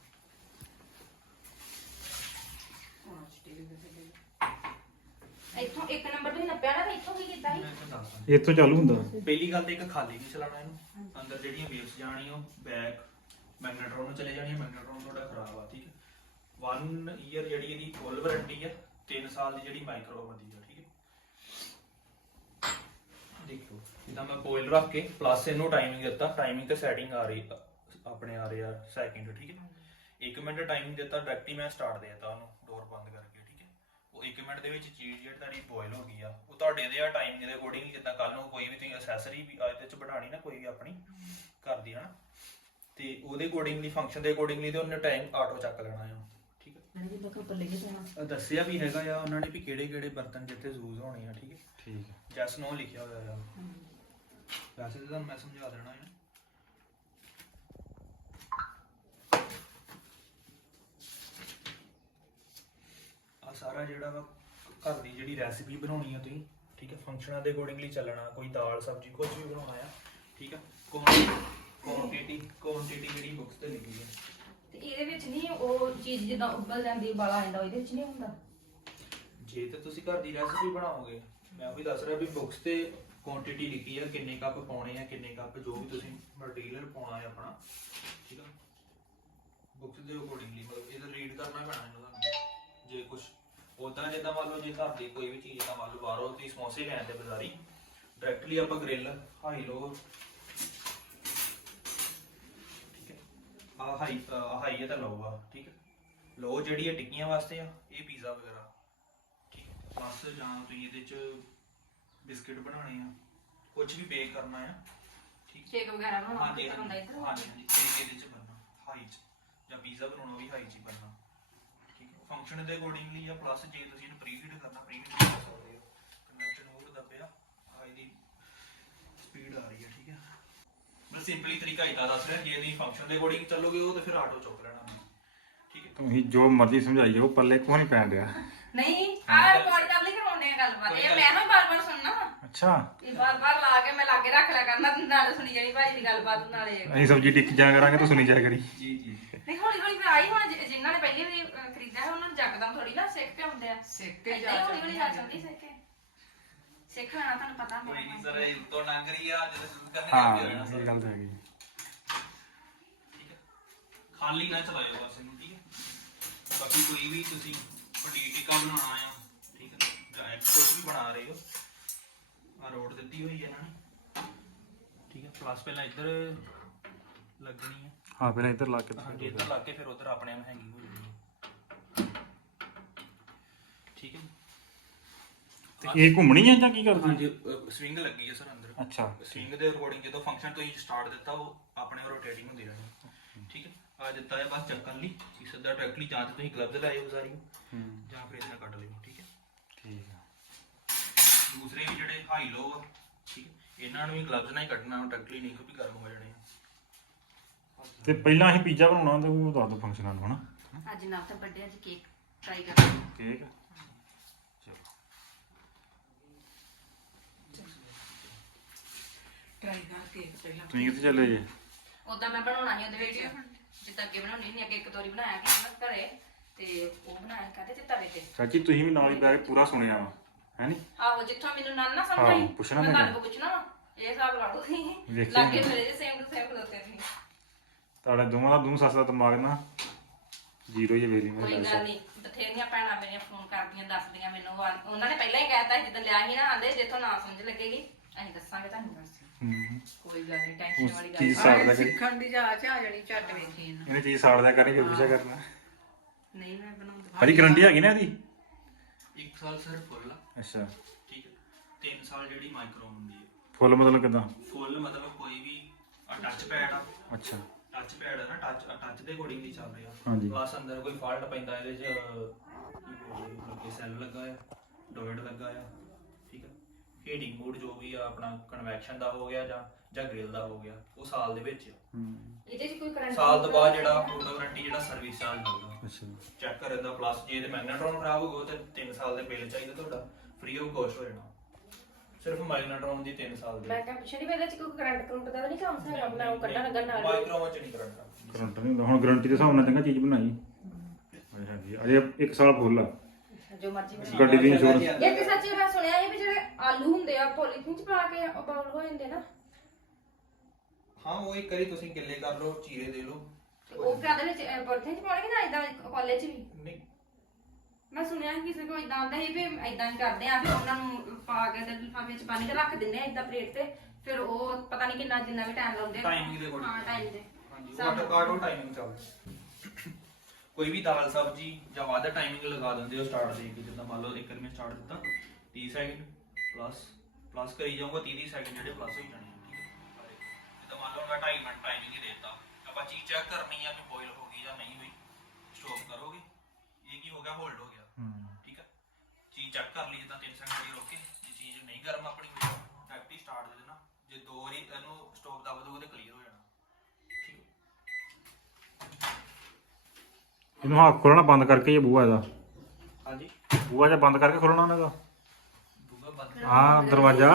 [SPEAKER 1] ਇੱਥੋਂ ਇੱਕ ਨੰਬਰ ਤੇ ਨੱਪਿਆ ਨਾ ਤੇ ਇੱਥੋਂ ਕੀ ਕੀਤਾ ਸੀ?
[SPEAKER 3] ਮੈਂ ਤੁਹਾਨੂੰ ਦੱਸਦਾ
[SPEAKER 2] ਇੱਥੋਂ ਚਾਲੂ ਹੁੰਦਾ
[SPEAKER 3] ਪਹਿਲੀ ਗੱਲ ਤੇ ਇੱਕ ਖਾਲੀ ਨਹੀਂ ਚਲਾਉਣਾ ਇਹਨੂੰ ਅੰਦਰ ਜਿਹੜੀਆਂ ਵੇਵਸ ਜਾਣੀਆਂ ਬੈਕ ਮੈਗਨੇਟਰੋਨ ਨੂੰ ਚਲੇ ਜਾਣੀਆਂ ਮੈਗਨੇਟਰੋਨ ਤੁਹਾਡਾ ਖਰਾਬ ਆ ਠੀਕ ਹੈ। ਵਨ ਈਅਰ ਜਿਹੜੀ ਇਹਦੀ ਫੁੱਲ ਵਾਰੰਟੀ ਆ, ਤਿੰਨ ਸਾਲ ਦੀ ਜਿਹੜੀ ਮਾਈਕਰੋ ਓਵਨ ਦੀ ਆ, ਠੀਕ ਹੈ। ਦੇਖੋ ਜਿੱਦਾਂ ਮੈਂ ਕੋਇਲ ਰੱਖ ਕੇ ਪਲੱਸ ਇਹਨੂੰ ਟਾਈਮਿੰਗ ਦਿੱਤਾ, ਟਾਈਮਿੰਗ ਤੇ ਸੈਟਿੰਗ ਆ ਰਹੀ ਆਪਣੇ ਆ ਰਹੇ ਆ ਸੈਕਿੰਡ, ਠੀਕ ਹੈ। ਇੱਕ ਮਿੰਟ ਟਾਈਮਿੰਗ ਦਿੱਤਾ, ਡਾਇਰੈਕਟ ਹੀ ਮੈਂ ਸਟਾਰਟ ਦੇ ਦਿੱਤਾ ਉਹਨੂੰ ਡੋਰ ਬੰਦ ਕਰਕੇ, ਠੀਕ ਹੈ। ਉਹ ਇੱਕ ਮਿੰਟ ਦੇ ਵਿੱਚ ਚੀਜ਼ ਜਿਹੜੀ ਤੁਹਾਡੀ ਬੋਇਲ ਹੋ ਗਈ ਆ, ਉਹ ਤੁਹਾਡੇ ਦੇ ਆ ਟਾਈਮਿੰਗ ਦੇ ਅਕੋਰਡਿੰਗ। ਜਿੱਦਾਂ ਕੱਲ ਨੂੰ ਕੋਈ ਵੀ ਤੁਸੀਂ ਅਸੈਸਰੀ ਵੀ ਇਹਦੇ ਚ ਬਣਾਣੀ ਨਾ, ਕੋਈ ਵੀ ਆਪਣੀ ਘਰ ਦੀ ਹਨਾ, ਤੇ ਉਹਦੇ ਅਕੋਰਡਿੰਗਲੀ ਫੰਕਸ਼ਨ ਦੇ ਅਕੋਰਡਿੰਗਲੀ ਤੇ ਉਹਨੇ ਟਾਈਮ ਆਟੋ ਚੱਕ ਲੈਣਾ ਆ, ਠੀਕ ਹੈ। ਦੱਸਿਆ ਵੀ ਹੈਗਾ ਆ ਉਹਨਾਂ ਨੇ ਵੀ ਕਿਹੜੇ ਕਿਹੜੇ ਬਰਤਨ ਜਿੱਥੇ ਯੂਜ਼ ਹੋਣੇ ਆ, ਠੀਕ ਹੈ।
[SPEAKER 2] ਠੀਕ ਹੈ।
[SPEAKER 3] ਜੈਸ ਨੋ ਲਿਖਿਆ ਹੋਇਆ ਆ, ਵੈਸੇ ਤਾਂ ਤੁਹਾਨੂੰ ਮੈਂ ਸਮਝਾ ਦੇਣਾ ਹੈ। ਆ ਸਾਰਾ ਜਿਹੜਾ ਵਾ ਘਰ ਦੀ ਜਿਹੜੀ ਰੈਸਿਪੀ ਬਣਾਉਣੀ ਆ ਤੁਸੀਂ, ਠੀਕ ਹੈ, ਫੰਕਸ਼ਨਾਂ ਦੇ ਅਕੋਰਡਿੰਗਲੀ ਚੱਲਣਾ। ਕੋਈ ਦਾਲ ਸਬਜ਼ੀ ਕੁਝ ਵੀ ਬਣਾਉਣਾ ਆ, ਠੀਕ ਹੈ। ਕੁਆਂਟੀਟੀ ਕੁਆਂਟੀਟੀ ਜਿਹੜੀ ਬੁੱਕਸ ਤੇ ਲਿਖੀ ਹੈ।
[SPEAKER 1] ਤੇ ਇਹਦੇ ਵਿੱਚ ਨਹੀਂ ਉਹ ਚੀਜ਼ ਜਿੱਦਾਂ ਉੱਬਲ ਜਾਂਦੀ ਉਬਾਲਾ ਆਉਂਦਾ, ਇਹਦੇ ਵਿੱਚ ਨਹੀਂ ਹੁੰਦਾ।
[SPEAKER 3] ਜੇ ਤੇ ਤੁਸੀਂ ਘਰ ਦੀ ਰੈਸਿਪੀ ਬਣਾਓਗੇ, ਮੈਂ ਉਹ ਵੀ ਦੱਸ ਰਿਹਾ ਵੀ ਬੁੱਕਸ ਤੇ ਕੁਆਂਟੀਟੀ ਲਿਖੀ ਆ, ਕਿੰਨੇ ਕੱਪ ਪਾਉਣੇ ਆ, ਕਿੰਨੇ ਕੱਪ ਜੋ ਵੀ ਤੁਸੀਂ ਮਟੀਰੀਅਲ ਪਾਉਣਾ ਹੈ ਆਪਣਾ, ਠੀਕ ਆ। ਬੁੱਕਸ ਦੇ ਅਕੋਰਡਿੰਗਲੀ ਮਤਲਬ ਇਹਦਾ ਰੀਡ ਕਰਨਾ ਪੈਣਾ ਇਹਨਾਂ ਤੁਹਾਨੂੰ। ਜੇ ਕੁਝ ਉਦਾਂ ਜਿੱਦਾਂ ਮੰਨ ਲਓ ਜੇ ਘਰ ਦੀ ਕੋਈ ਵੀ ਚੀਜ਼ ਤਾਂ ਮੰਨ ਲਓ ਬਾਹਰੋਂ ਤੁਸੀਂ ਸਮੋਸੇ ਲੈਣ ਤੇ ਬਾਜ਼ਾਰੀ ਡਾਇਰੈਕਟਲੀ ਆਪਾਂ ਗ੍ਰਿਲ ਹਾਈ ਲੋ, ਠੀਕ ਹੈ। ਆ ਹਾਈ ਹਾਈ ਹੈ ਤਾਂ ਲੋ ਆ, ਠੀਕ ਹੈ। ਲੋ ਜਿਹੜੀ ਹੈ ਟਿੱਕੀਆਂ ਵਾਸਤੇ ਆ, ਇਹ ਪੀਜ਼ਾ ਵਗੈਰਾ, ਠੀਕ ਹੈ। ਬਸ ਜਾਂ ਤੁਸੀਂ ਇਹਦੇ ਚ ਬਿਸਕਿਟ ਬਣਾਉਣੇ ਆ, ਕੁਝ ਵੀ ਬੇਕ ਕਰਨਾ ਆ, ਠੀਕ।
[SPEAKER 1] ਕੇਕ ਵਗੈਰਾ ਬਣਾਉਣਾ
[SPEAKER 3] ਹਾਂਜੀ
[SPEAKER 1] ਹੁੰਦਾ
[SPEAKER 3] ਹਾਂਜੀ
[SPEAKER 1] ਇੱਧਰ।
[SPEAKER 3] ਹਾਂਜੀ ਹਾਂਜੀ, ਕੇਕ ਇਹਦੇ ਚ ਬਣਨਾ ਹਾਈ ਚ, ਜਾਂ ਪੀਜ਼ਾ ਬਣਾਉਣਾ ਵੀ ਹਾਈ ਚ ਹੀ ਬਣਨਾ, ਠੀਕ ਹੈ। ਫੰਕਸ਼ਨ ਦੇ ਅਕੋਰਡਿੰਗਲੀ ਜਾਂ ਪਲੱਸ ਜੇ ਤੁਸੀਂ ਇਹਨੂੰ ਪ੍ਰੀਹੀਟ ਕਰਨਾ, ਪ੍ਰੀਹੀਟ ਕਰ ਸਕਦੇ ਹੋ। ਕਨਵੈਕਸ਼ਨ ਹੋਰ ਦੱਬਿਆ ਹਾਈ ਦੀ ਸਪੀਡ ਆ ਰਹੀ ਹੈ, ਠੀਕ ਹੈ। ਮੈਂ ਸਿੰਪਲੀ ਤਰੀਕਾ ਇਦਾਂ ਦੱਸ ਰਿਹਾ, ਜੇ ਤੁਸੀਂ ਫੰਕਸ਼ਨ ਦੇ ਅਕੋਰਡਿੰਗ ਚੱਲੋਗੇ ਉਹ ਤੇ ਫਿਰ ਆਟੋ ਚੁੱਕ ਲੈਣਾ, ਠੀਕ ਹੈ।
[SPEAKER 2] ਤੁਸੀਂ ਜੋ ਮਰਜ਼ੀ ਸਮਝਾਈ ਜਾਓ, ਪੱਲੇ ਕੋਈ ਨਹੀਂ ਪੈਣ ਦਿਆ।
[SPEAKER 1] ਨਹੀਂ ਆਹ ਰਿਕਾਰਡ ਕਰ ਲਈ ਕਰਾਉਂਦੇ ਆ ਗੱਲਬਾਤ, ਇਹ ਮੈਂ ਨਾ ਬਾਰ-ਬਾਰ ਸੁਣਨਾ।
[SPEAKER 2] ਅੱਛਾ।
[SPEAKER 1] ਇਹ ਬਾਰ-ਬਾਰ ਲਾ ਕੇ ਮੈਂ ਲਾਗੇ ਰੱਖ ਲਿਆ ਕਰਨਾ, ਨਾਲੇ ਸੁਣੀ ਜਾਣੀ ਭਾਜੀ ਦੀ ਗੱਲਬਾਤ, ਨਾਲੇ
[SPEAKER 2] ਅਸੀਂ ਸਬਜ਼ੀ ਟਿੱਕ ਜਾ ਕਰਾਂਗੇ ਤਾਂ ਸੁਣੀ ਜਾਇਆ ਕਰੀ।
[SPEAKER 3] ਜੀ ਜੀ।
[SPEAKER 1] ਨਹੀਂ ਹੌਲੀ ਹੌਲੀ ਫਿਰ ਆਈ ਹੁਣ ਜਿ- ਜਿਨ੍ਹਾਂ ਨੇ ਪਹਿਲੇ ਵੀ ਅਹ, ਖਰੀਦਿਆ ਹੈ ਉਹਨਾਂ ਨੂੰ ਜੱਕਦਮ ਥੋੜੀ ਨਾ ਸਿੱਖ ਕੇ ਆਉਂਦੇ ਆ।
[SPEAKER 4] ਸਿੱਖ ਕੇ
[SPEAKER 1] ਏਦਾਂ ਹੀ ਹੌਲੀ ਹੌਲੀ ਜਾ ਚੱਲਦੀ ਸਿੱਖ ਕੇ। ਸਿੱਖ ਲੈਣਾ ਤੁਹਾਨੂੰ ਪਤਾ
[SPEAKER 3] ਕੋਈ ਨਹੀਂ
[SPEAKER 1] ਹੁੰਦਾ।
[SPEAKER 3] ਸਰ, ਇਹ ਤੋਂ ਲੰਘ ਰਹੀ ਆ ਜਦੋਂ ਸ਼ੁਰੂ ਕਰਨੇ
[SPEAKER 2] ਹਾਂ
[SPEAKER 3] ਲੱਗੇ ਹੋਏ ਨਾ
[SPEAKER 2] ਇਹ
[SPEAKER 3] ਸਰ,
[SPEAKER 2] ਗੱਲ ਤਾਂ ਹੈਗੀ।
[SPEAKER 3] ਠੀਕ ਹੈ। ਖਾਲੀ ਨਾ ਚਲਾਇਓ ਬਸ ਇਹਨੂੰ, ਠੀਕ ਹੈ। ਬਾਕੀ ਕੋਈ ਵੀ ਤੁਸੀਂ ਪਨੀਰ ਟਿੱਕਾ ਬਣਾਉਣਾ ਆ, ਠੀਕ ਹੈ, ਜਾਂ ਕੁਝ ਵੀ ਬਣਾ ਰਹੇ ਹੋ, ਆ ਰੋਡ ਦਿੱਤੀ ਹੋਈ ਹੈ ਇਹਨਾਂ ਨੇ, ਠੀਕ ਹੈ। ਪਲੱਸ ਪਹਿਲਾਂ ਇੱਧਰ ਲੱਗਣੀ ਹੈ,
[SPEAKER 2] ਹਾਂ ਪਹਿਲਾਂ ਇੱਧਰ ਲਾ ਕੇ
[SPEAKER 3] ਹਾਂਜੀ ਇੱਧਰ ਲੱਗ ਕੇ ਫਿਰ ਉਧਰ ਆਪਣੇ ਆਪ ਹੈਂਗਿੰਗ ਹੋ ਜਾਣੀ ਹੈ, ਠੀਕ ਹੈ।
[SPEAKER 2] ਤੇ ਇਹ ਘੁੰਮਣੀ ਹੈ ਜਾਂ ਕੀ ਕਰਦੀ?
[SPEAKER 3] ਹਾਂਜੀ ਸਵਿੰਗ ਲੱਗੀ ਹੈ ਸਰ ਅੰਦਰ।
[SPEAKER 2] ਅੱਛਾ।
[SPEAKER 3] ਸਵਿੰਗ ਦੇ ਅਕੋਰਡਿੰਗ ਜਦੋਂ ਫੰਕਸ਼ਨ ਤੁਸੀਂ ਸਟਾਰਟ ਦਿੱਤਾ ਉਹ ਆਪਣੇ ਰੋਟੇਟਿੰਗ ਹੁੰਦੀ ਰਹਿਣੀ, ਠੀਕ ਹੈ। ਆ ਦਿੱਤਾ ਹੈ ਬਸ ਚੱਕਣ ਲਈ, ਕਿ ਸਿੱਧਾ ਡਾਇਰੈਕਟਲੀ ਜਾਂ ਤਾਂ ਤੁਸੀਂ ਗਲਵਜ਼ ਲਾਏ ਹੋ ਸਾਰੀ ਜਾਂ ਫਿਰ ਇਹਦਾ ਕੱਢ ਲਿਓ, ਠੀਕ ਹੈ।
[SPEAKER 2] ਠੀਕ ਹੈ।
[SPEAKER 3] ਦੂਸਰੇ ਵੀ ਜਿਹੜੇ ਹਾਈ ਲੋ ਆ, ਠੀਕ ਹੈ, ਇਹਨਾਂ ਨੂੰ ਵੀ ਗਲਵਜ਼ ਨਾਲ ਹੀ ਕੱਢਣਾ ਡਾਇਰੈਕਟਲੀ, ਨਹੀਂ ਕਿਉਂਕਿ ਗਰਮ ਹੋ ਜਾਣੇ ਆ।
[SPEAKER 2] ਤੇ ਪਹਿਲਾਂ ਅਸੀਂ ਪੀਜ਼ਾ ਬਣਾਉਣਾ ਤੇ ਉਹ ਦੱਸ ਦੋ ਫੰਕਸ਼ਨਾਂ ਨੂੰ ਹਨਾ।
[SPEAKER 1] ਅੱਜ ਨਾਲ ਤਾਂ ਵੱਡੇ ਅੱਜ ਕੇਕ ਟਰਾਈ ਕਰਾਂਗੇ।
[SPEAKER 2] ਕੇਕ
[SPEAKER 4] ਟਰਾਈ ਕਰਕੇ ਪਹਿਲਾਂ
[SPEAKER 2] ਤੁਸੀਂ ਕਿੱਥੇ ਚੱਲੇ ਜੇ?
[SPEAKER 1] ਉਦਾਂ ਮੈਂ ਬਣਾਉਣਾ ਨਹੀਂ ਉਹਦੇ ਵਿੱਚ, ਜਿੱਦਾਂ ਅੱਗੇ ਬਣਾਉਣੀ ਨਹੀਂ, ਅੱਗੇ ਇੱਕ ਤੋਰੀ ਬਣਾਇਆ ਕਿ ਮੈਂ ਘਰੇ, ਤੇ ਉਹ ਬਣਾਇਆ ਕਾਹਦੇ ਤੇ ਤਵੇ ਤੇ।
[SPEAKER 2] ਚਾਚੀ ਤੁਸੀਂ ਵੀ ਨਾਲ ਹੀ ਬੈਠ ਕੇ ਪੂਰਾ ਸੁਣਿਆ ਵਾ ਹੈ ਨੀ?
[SPEAKER 1] ਆਹੋ ਜਿੱਥੋਂ ਮੈਨੂੰ ਨਾ ਨਾ ਸਮਝ
[SPEAKER 2] ਹਾਂ,
[SPEAKER 1] ਆਈ
[SPEAKER 2] ਪੁੱਛਣਾ
[SPEAKER 1] ਮੈਂ
[SPEAKER 2] ਮੈਂ
[SPEAKER 1] ਤੁਹਾਨੂੰ ਪੁੱਛਣਾ ਵਾ। ਇਹ ਹਿਸਾਬ ਲਾ ਲਓ ਤੁਸੀਂ,
[SPEAKER 2] ਵੇਖਿਆ
[SPEAKER 1] ਲੱਗੇ
[SPEAKER 2] ਮੈਂ।
[SPEAKER 1] ਮੇਰੇ ਜੇ ਸੇਮ ਟੂ ਸੇਮ ਖਲੋਤੇ ਤੁਸੀਂ।
[SPEAKER 2] ਤੁਹਾਡੇ ਦੋਵਾਂ ਦਾ ਦੂੰ ਸੱਸ ਦਾ ਦਿਮਾਗ ਨਾ ਜ਼ੀਰੋ ਹੀ ਵੇਲੀ
[SPEAKER 1] ਕੋਈ
[SPEAKER 2] ਮੇਰੇ
[SPEAKER 1] ਗੱਲ ਨਹੀਂ, ਬਥੇਰੀਆਂ ਭੈਣਾਂ ਮੇਰੀਆਂ ਫੋਨ ਕਰਦੀਆਂ ਦੱਸਦੀਆਂ ਮੈਨੂੰ, ਉਹ- ਉਹਨਾਂ ਨੇ ਪਹਿਲਾਂ ਹੀ ਕਹਿਤਾ ਜਿੱਦਾਂ ਲਿਆ ਸੀ ਨਾ, ਆਂਦੇ ਜਿੱਥੋਂ ਨਾ ਸਮਝ ਲੱਗੇਗੀ ਅਸੀਂ ਦੱਸਾਂਗੇ ਤੁਹਾਨੂੰ।
[SPEAKER 2] ਹੂੰ
[SPEAKER 4] ਕੋਈ ਗੱਲ ਨਹੀਂ, ਟੈਨਸ਼ਨ ਵਾਲੀ ਗੱਲ
[SPEAKER 2] ਚੀਜ਼
[SPEAKER 4] ਨਹੀਂ।
[SPEAKER 2] ਸਾੜਦਾ ਕਰੀ,
[SPEAKER 4] ਸਿੱਖਣ ਦੀ ਜਾਚ ਆ ਜਾਣੀ, ਝੱਟ ਵੇਖੀ ਇਹਨੂੰ।
[SPEAKER 2] ਇਹਨੇ ਚੀਜ਼ ਸਾੜਦਾ ਕਰਨੀ ਫਿਰ ਪੁੱਛਿਆ ਕਰਨਾ।
[SPEAKER 1] ਨਹੀਂ ਮੈਂ ਬਣਾਉਂਦਾ।
[SPEAKER 2] ਭਾਜੀ ਗਰੰਟੀ ਹੈਗੀ ਨਾ ਇਹਦੀ?
[SPEAKER 3] ਇੱਕ ਸਾਲ ਸਰ ਫੁੱਲ ਆ,
[SPEAKER 2] ਅੱਛਾ।
[SPEAKER 3] ਠੀਕ ਹੈ। ਤਿੰਨ ਸਾਲ ਜਿਹੜੀ ਮਾਈਕਰੋ ਹੁੰਦੀ ਹੈ।
[SPEAKER 2] ਫੁੱਲ ਮਤਲਬ ਕਿਦਾਂ?
[SPEAKER 3] ਫੁੱਲ ਮਤਲਬ ਕੋਈ ਵੀ ਟੱਚ ਪੈਡ ਆ,
[SPEAKER 2] ਅੱਛਾ।
[SPEAKER 3] ਟੱਚ ਪੈਡ ਹੈ ਨਾ, ਟੱਚ ਟੱਚ ਦੇ ਅਕੋਰਡਿੰਗ ਹੀ ਚੱਲ ਰਿਹਾ।
[SPEAKER 2] ਹਾਂਜੀ।
[SPEAKER 3] ਪਲੱਸ ਅੰਦਰ ਕੋਈ ਫਾਲਟ ਪੈਂਦਾ ਇਹਦੇ ਚ ਕੀ ਬੋਲਦੇ ਲੱਗੇ ਸੈੱਲ ਲੱਗਾ ਆ, ਡੋਇਡ ਲੱਗਾ ਆ, ਠੀਕ ਹੈ। ਹੀਟਿੰਗ ਮੋਡ ਜੋ ਵੀ ਆ ਆਪਣਾ ਕਨਵੈਕਸ਼ਨ ਦਾ ਹੋ ਗਿਆ ਜਾਂ ਜਾਂ ਗ੍ਰਿਲ ਦਾ ਹੋ ਗਿਆ, ਉਹ ਸਾਲ ਦੇ ਵਿੱਚ ਆ।
[SPEAKER 2] ਹੂੰ।
[SPEAKER 1] ਇਹਦੇ 'ਚ ਕੋਈ ਕਰੰਟ
[SPEAKER 3] ਸਾਲ ਤੋਂ ਬਾਅਦ ਜਿਹੜਾ ਫੋਟੋ ਵਾਰੰਟੀ ਜਿਹੜਾ ਸਰਵਿਸ ਚਾਰਜ ਲੱਗਦਾ
[SPEAKER 2] ਅੱਛਾ।
[SPEAKER 3] ਚੈੱਕ ਕਰਨ ਦਾ। ਪਲੱਸ ਜੇ ਤੇ ਮੈਗਨੇਟ੍ਰੋਨ ਖਰਾਬ ਹੋ ਗਿਆ ਤੇ ਤਿੰਨ ਸਾਲ ਦੇ ਬਿੱਲ ਚਾਹੀਦਾ ਤੁਹਾਡਾ, ਫ੍ਰੀ ਆਫ ਕਾਸਟ ਹੋ ਜਾਣਾ। ਸਿਰਫ ਮੈਗਨੇਟ੍ਰੋਨ ਦੀ ਤਿੰਨ ਸਾਲ ਦੀ।
[SPEAKER 1] ਮੈਂ ਕਿਹਾ ਪੁੱਛਿਆ ਨਹੀਂ ਇਹਦੇ 'ਚ ਕੋਈ ਕਰੰਟ ਕਰੰਟ ਦਾ ਤਾਂ ਨਹੀਂ ਕੰਮ ਹੈਗਾ, ਮੈਂ ਉਹ ਕੱਢਣ ਲੱਗਾ ਨਾਲ।
[SPEAKER 3] ਮਾਈਕਰੋ ਚ ਨਹੀਂ ਕਰੰਟ।
[SPEAKER 2] ਕਰੰਟ ਨਹੀਂ ਹੁੰਦਾ। ਹੁਣ ਗਰੰਟੀ ਦੇ ਹਿਸਾਬ ਨਾਲ ਚੰਗਾ ਚੀਜ਼ ਬਣਾਈ। ਹਾਂਜੀ ਅਜੇ ਇੱਕ ਸਾਲ ਫੁੱਲ ਆ
[SPEAKER 1] ਜੋ ਮਰਜ਼ੀ ਬਣਾ।
[SPEAKER 2] ਗੱਡੀ ਦੀ ਇੰਸ਼ੋਰੈਂਸ।
[SPEAKER 1] ਇਹ ਤੇ ਸੱਚ ਮੈਂ ਸੁਣਿਆ ਇਹ ਵੀ ਜਿਹੜੇ ਆਲੂ ਹੁੰਦੇ ਆ ਪੋਲੀਥੀਨ 'ਚ ਪਾ ਕੇ ਉਹ ਬਾਉਲ ਹੋ ਜਾਂਦੇ ਨਾ,
[SPEAKER 3] ਹਾਂ ਉਹ ਇੱਕ ਵਾਰੀ ਤੁਸੀਂ ਗਿੱਲੇ ਕਰ ਲਓ, ਚੀਰੇ ਦੇ ਲਓ।
[SPEAKER 1] ਤੇ ਉਹ ਕਾਹਦੇ ਵਿੱਚ ਪੋਲੀਥੀਨ 'ਚ ਪਾਉਣਗੇ ਨਾ ਇਦਾਂ ਕਾਲਜ 'ਚ ਵੀ?
[SPEAKER 3] ਨਹੀਂ
[SPEAKER 1] ਮੈਂ ਸੁਣਿਆ ਸੀ ਕਿਸੇ ਕੋਲ ਇਦਾਂ ਆਉਂਦਾ ਸੀ ਵੀ ਇਦਾਂ ਹੀ ਕਰਦੇ ਆ ਵੀ ਉਹਨਾਂ ਨੂੰ ਪਾ ਕੇ ਤੇ ਲਿਫਾਫੇ ਵਿੱਚ ਬੰਨ ਕੇ ਰੱਖ ਦਿੰਦੇ ਆ ਇਦਾਂ ਪਲੇਟ ਤੇ ਫਿਰ ਉਹ ਪਤਾ ਨਹੀਂ ਕਿੰਨਾ ਜਿੰਨਾ ਵੀ ਟਾਈਮ ਲਾਉਂਦੇ ਆ
[SPEAKER 3] ਟਾਈਮਿੰਗ ਦੇ ਕੋਲ
[SPEAKER 1] ਹਾਂ ਟਾਈਮ ਦੇ
[SPEAKER 3] ਹਾਂਜੀ ਆਟੋ ਆਟੋ ਟਾਈਮਿੰਗ ਚੱਲਦੀ ਕੋਈ ਵੀ ਦਾਲ ਸਬਜ਼ੀ ਜਾਂ ਵੱਧ ਟਾਈਮਿੰਗ ਲਗਾ ਦਿੰਦੇ ਹੋ ਸਟਾਰਟ ਦੇ ਕੇ ਜਿੱਦਾਂ ਮੰਨ ਲਓ ਇੱਕ ਵਾਰ ਮੈਂ ਸਟਾਰਟ ਦਿੱਤਾ ਤੀਹ ਸੈਕਿੰਡ ਪਲੱਸ ਪਲੱਸ ਕਰੀ ਜਾਊਂਗਾ ਤੀਹ ਤੀਹ ਸੈਕਿੰਡ ਜਿਹੜੇ ਪਲੱਸ ਹੋ ਜਾਣੇ ਆ ਠੀਕ ਹੈ ਜਿੱਦਾਂ ਮੰਨ ਲਓ ਮੈਂ ਢਾਈ ਮਿੰਟ ਟਾਈਮਿੰਗ ਹੀ ਦੇ ਦਿੱਤਾ ਆਪਾਂ ਚੀਜ਼ ਚੈੱਕ ਕਰਨੀ ਆ ਕਿ ਬੋਇਲ ਹੋ ਗਈ ਜਾਂ ਨਹੀਂ ਹੋਈ ਸਟਾਪ ਕਰੋਗੇ ਇਹ ਕੀ ਹੋ ਗਿਆ ਹੋਲਡ ਹੋ ਗਿਆ ਠੀਕ ਹੈ ਚੀਜ਼ ਚੈੱਕ ਕਰ ਲਈ ਜਿੱਦਾਂ ਤਿੰਨ ਸੈਕਿੰਡ ਦੀ ਰੋਕੇ ਜੇ ਚੀਜ਼ ਨਹੀਂ ਗਰਮ ਆਪਣੀ ਹੋਈ ਡਾਇਰੈਕਟਲੀ ਸਟਾਰਟ ਦੇ ਦੇਣਾ ਜੇ ਦੋ ਵਾਰੀ ਇਹਨੂੰ ਸਟਾਪ ਦਬ ਦੋਗੇ ਤੇ ਕਲੀਅਰ ਹੋ ਜਾਣਾ ਠੀਕ ਹੈ
[SPEAKER 2] ਇਹਨੂੰ ਹੱਥ ਖੋਲਣਾ ਬੰਦ ਕਰਕੇ ਇਹ ਬੂਹਾ ਇਹਦਾ
[SPEAKER 3] ਹਾਂਜੀ
[SPEAKER 2] ਬੂਹਾ ਜਾਂ ਬੰਦ ਕਰਕੇ ਖੋਲਣਾ ਉਹਨਾਂ ਦਾ
[SPEAKER 3] ਬੂਗਾ ਬੰਦ
[SPEAKER 2] ਹਾਂ ਦਰਵਾਜ਼ਾ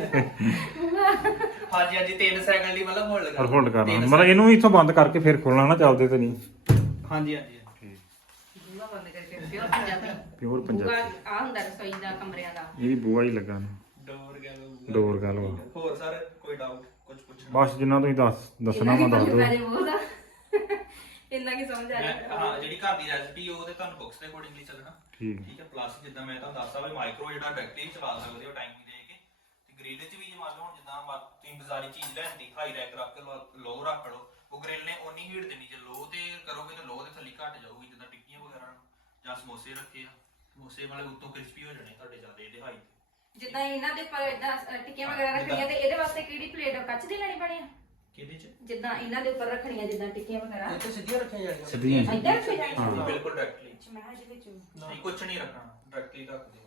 [SPEAKER 3] ਹਾਂਜੀ ਹਾਂਜੀ ਤਿੰਨ ਸੈਕਿੰਡ ਲਈ ਮਤਲਬ ਹੋਲਡ
[SPEAKER 2] ਪਰ ਹੋਲਡ ਕਰਨਾ ਮਤਲਬ ਇਹਨੂੰ ਇੱਥੋਂ ਬੰਦ ਕਰਕੇ ਫਿਰ ਖੋਲਣਾ ਨਾ ਚੱਲਦੇ ਤੇ ਨਹੀਂ
[SPEAKER 3] ਹਾਂਜੀ ਹਾਂਜੀ
[SPEAKER 1] ਬੂਹਾ ਬੰਦ ਕਰਕੇ ਪਿਓਰ ਪੰਜਾਬੀ
[SPEAKER 2] ਪਿਓਰ
[SPEAKER 1] ਬੂਹਾ
[SPEAKER 2] ਪੰਜਾਬੀ
[SPEAKER 1] ਆ ਹੁੰਦਾ ਰਸੋਈ ਦਾ ਕਮਰਿਆਂ ਦਾ
[SPEAKER 2] ਇਹ ਵੀ ਬੂਹਾ ਹੀ ਲੱਗਾ ਨਾ
[SPEAKER 3] ਡੋਰ ਗੱਲ
[SPEAKER 2] ਡੋਰ ਗੱਲ ਵਾ
[SPEAKER 3] ਹੋਰ ਸਰ ਕੋਈ ਡਾਊਟ ਕੁਝ ਪੁੱਛਣਾ
[SPEAKER 2] ਬਸ ਜਿੰਨਾ ਤੁਸੀਂ ਦੱਸ ਦੱਸਣਾ ਮੈਂ ਦੱਸ ਦਿਓ
[SPEAKER 1] ਇੰਨਾ ਕੀ ਸਮਝ ਆ
[SPEAKER 3] ਮੈਂ-
[SPEAKER 1] ਰਿਹਾ
[SPEAKER 3] ਹਾਂ ਜਿਹੜੀ ਘਰ ਦੀ ਰੈਸਿਪੀ ਉਹ ਤੇ ਤੁਹਾਨੂੰ ਬੁక్స్ ਦੇ ਅਕੋਰਡਿੰਗਲੀ ਚੱਲਣਾ
[SPEAKER 2] ਠੀਕ
[SPEAKER 3] ਠੀਕ ਹੈ ਪਲੱਸ ਜਿੱਦਾਂ ਮੈਂ ਤੁਹਾਨੂੰ ਦੱਸਦਾ ਵੀ ਮਾਈਕਰੋ ਜਿਹੜਾ ਡਾਇਰੈਕਟਲੀ ਚਲਾ ਸਕਦੇ ਹੋ ਟਾਈਮਿੰਗ ਦੇ ਕੇ ਤੇ ਗ੍ਰਿਲ 'ਚ ਵੀ ਜੇ ਮੰਨ ਲਓ ਹੁਣ ਜਿੱਦਾਂ ਮ- ਤੁਸੀਂ ਬਾਜ਼ਾਰੀ ਚੀਜ਼ ਲੈਂਦੀ ਹਾਈ ਰੈਕ ਰੱਖ ਕੇ ਲੋ ਰੱਖ ਲਓ ਉਹ ਗ੍ਰਿਲ ਨੇ ਓਨੀ ਹੀਟ ਦੇਣੀ ਜੇ ਲੋ ਤੇ ਕਰੋਗੇ ਤਾਂ ਲੋ ਦੇ ਥੱਲੇ ਘਟ ਜਾਊਗੀ ਜਿੱਦਾਂ ਟਿੱਕੀਆਂ ਵਗੈਰਾ ਨੂੰ ਜਾਂ ਸਮੋਸੇ ਰੱਖੇ ਆ ਸਮੋਸੇ ਵਾਲੇ ਉੱਤੋਂ ਕ੍ਰਿਸਪੀ ਹੋ ਜਾਣੇ ਤੁਹਾਡੇ ਜ਼ਿਆਦਾ ਇਹਦੇ ਹਾਈ ਤੇ
[SPEAKER 1] ਜਿੱਦਾਂ ਇਹਨਾਂ ਦੇ ਉੱਪਰ ਇਦਾਂ ਟਿੱਕੀਆਂ ਵਗੈਰਾ ਰੱਖਣੀਆਂ ਤੇ ਇਹਦੇ ਵਾਸਤੇ ਕਿਹੜੀ ਪਲੇਟ ਕੱਚ ਦੀ ਲੈਣੀ ਪੈਣੀ ਆ
[SPEAKER 3] ਕਿਹਦੇ 'ਚ
[SPEAKER 1] ਜਿੱਦਾਂ ਇਹਨਾਂ ਦੇ ਉੱਪਰ ਰੱਖਣੀਆਂ ਜਿੱਦਾਂ ਟਿੱਕੀਆਂ ਵਗੈਰਾ
[SPEAKER 4] ਇੱਥੇ ਸਿੱਧੀਆਂ ਰੱਖੀਆਂ ਜਾਣੀਆਂ
[SPEAKER 2] ਸਿੱਧੀਆਂ
[SPEAKER 1] ਇੱਧਰ ਰੱਖੀ ਜਾਣੀ
[SPEAKER 2] ਹਾਂ।
[SPEAKER 3] ਬਿਲਕੁਲ ਡਾਇਰੈਕਟਲੀ
[SPEAKER 1] ਅੱਛਾ ਮੈਂ ਇਹਦੇ ਵਿੱਚ
[SPEAKER 3] ਨਹੀਂ ਕੁਝ ਨਹੀਂ ਰੱਖਣਾ ਡਾਇਰੈਕਟਲੀ ਰੱਖ ਦਿਓ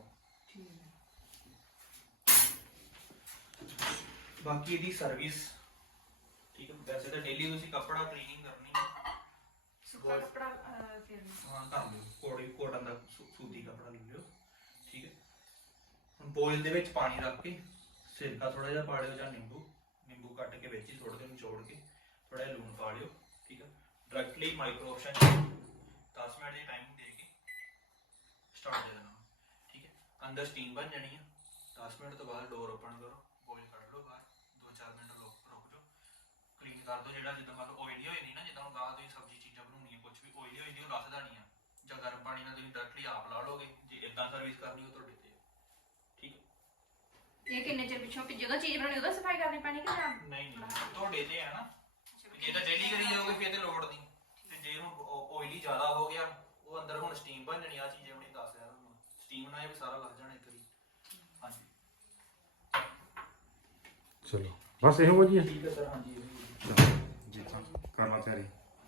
[SPEAKER 3] ਬਾਕੀ ਇਹਦੀ ਸਰਵਿਸ ਠੀਕ ਹੈ ਵੈਸੇ ਤਾਂ ਡੇਲੀ ਤੁਸੀਂ ਕੱਪੜਾ ਕਲੀਨਿੰਗ ਕਰਨੀ ਹੈ
[SPEAKER 1] ਸੁੱਕਾ ਕੱਪੜਾ ਫਿਰ
[SPEAKER 3] ਹਾਂ ਕਰ ਲਿਓ ਕੋੜੀ ਕੋਟਨ ਦਾ ਸੂ- ਸੂਤੀ ਕੱਪੜਾ ਲੈ ਲਿਓ ਠੀਕ ਹੈ ਹੁਣ ਬੋਇਲ ਦੇ ਵਿੱਚ ਪਾਣੀ ਰੱਖ ਕੇ ਸਿਰਕਾ ਥੋੜਾ ਜਿਹਾ ਪਾ ਲਿਓ ਜਾਂ ਨਿੰਬੂ ਨਿੰਬੂ ਕੱਟ ਕੇ ਵਿੱਚ ਹੀ ਥੋੜਾ ਜਿਹਾ ਨਿਚੋੜ ਕੇ ਥੋੜਾ ਜਿਹਾ ਲੂਣ ਪਾ ਲਿਓ ਠੀਕ ਹੈ ਡਾਇਰੈਕਟਲੀ ਮਾਈਕਰੋ ਓਵਨ ਦਸ ਮਿੰਟ ਦੀ ਟਾਈਮਿੰਗ ਦੇ ਕੇ ਸਟਾਰਟ ਦੇ ਦੇਣਾ ਠੀਕ ਹੈ ਅੰਦਰ ਸਟੀਮ ਬਣ ਜਾਣੀ ਹੈ ਦਸ ਮਿੰਟ ਤੋਂ ਬਾਅਦ ਡੋਰ ਓਪਨ ਕਰੋ ਬੋਇਲ ਕੱਢ ਲਓ ਬਾਹਰ ਦੋ ਚਾਰ ਮਿੰਟ ਰੁਕ ਰੁਕ ਜਾਓ ਕਲੀਨ ਕਰ ਦਿਓ ਜਿਹੜਾ ਜਿੱਦਾਂ ਮੰਨ ਲਓ ਓਇਲੀ ਹੋਈ ਨਹੀਂ ਨਾ ਜਿੱਦਾਂ ਗਾਹ ਤੁਸੀਂ ਸਬਜ਼ੀ ਚੀਜ਼ਾਂ ਬਣਾਉਣੀਆਂ ਕੁਝ ਵੀ ਓਇਲੀ ਹੋਈ ਨਹੀਂ ਉਹ ਲੱਥਦਾ ਨਹੀਂ ਆ ਜਾਂ ਗਰਮ ਪਾਣੀ ਨਾਲ ਤੁਸੀਂ ਡਾਇਰੈਕਟਲੀ ਆਪ ਲਾ ਲਓਗੇ ਜੇ ਇਦਾਂ ਸਰਵਿਸ ਕਰਨੀ ਹੋ ਤੁਹਾਡੇ ਤੇ ਠੀਕ ਹੈ
[SPEAKER 1] ਇਹ ਕਿੰਨੇ ਚਿਰ ਪਿੱਛੋਂ ਕਿ ਜਦੋਂ ਚੀਜ਼ ਬਣਾਉਣੀ ਉਹਦਾ ਸਫਾਈ ਕਰਨੀ ਪੈਣੀ ਕਿ ਜਾਂ
[SPEAKER 3] ਨਹੀਂ ਨਹੀਂ ਤੁਹਾਡੇ ਤੇ ਹੈ ਨਾ ਜੇ ਤਾਂ ਡੇਲੀ ਕਰੀ ਜਾਓਗੇ ਫਿਰ ਤੇ ਲੋੜ ਨਹੀਂ ਤੇ ਜੇ ਹੁਣ ਓਇਲੀ ਜ਼ਿਆਦਾ ਹੋ ਗਿਆ ਉਹ ਅੰਦਰ ਹੁਣ ਸਟੀਮ ਬਣ ਜਾਣੀ ਆ ਚੀਜ਼ ਆਪਣੀ ਦੱਸ ਰਿਹਾ ਤੁਹਾਨੂੰ ਸਟੀਮ ਨਾਲ ਇਹ ਵੀ ਸਾਰਾ ਲੱਗ ਜਾਣਾ ਇੱਕ ਵਾਰੀ ਹਾਂਜੀ
[SPEAKER 2] ਚਲੋ ਬਸ ਇਹੋ ਜੀ
[SPEAKER 3] ਠੀਕ ਹੈ ਸਰ ਹਾਂਜੀ
[SPEAKER 2] ਜੀ ਕਰਨਾ ਤਿਆਰੀ